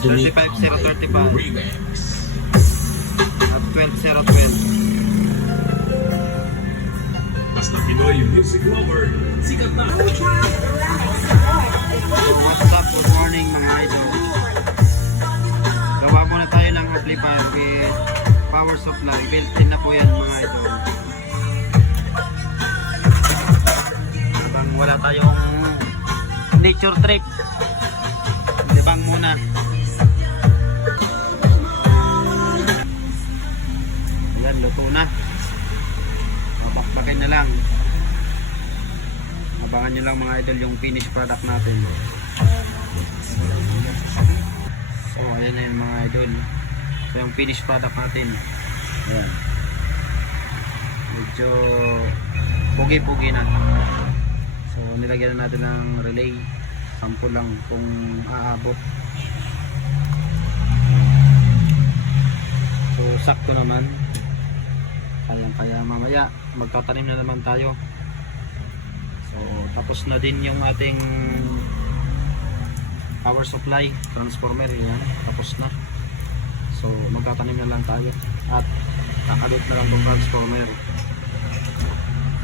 35035 at 12012. Basta Pinoy Music Lover, sikat na. What's up? Good morning mga idol. Gawa muna tayo ng amplifier with power supply. Built-in na po yan mga idol. Habang wala tayong nature trip, libang muna. Ayan, luto na. Mabakbakin na lang. Abangan nyo lang mga idol yung finished product natin. So ayan na yung mga idol. So yung finished product natin. Ayan. Medyo pugi-pugi na. So nilagyan na natin ng relay. Sample lang kung aabot. So sakto naman. Kaya mamaya magtatanim na naman tayo. So tapos na din yung ating power supply transformer, yan tapos na. So magtatanim na lang tayo at kakalot na lang ng transformer.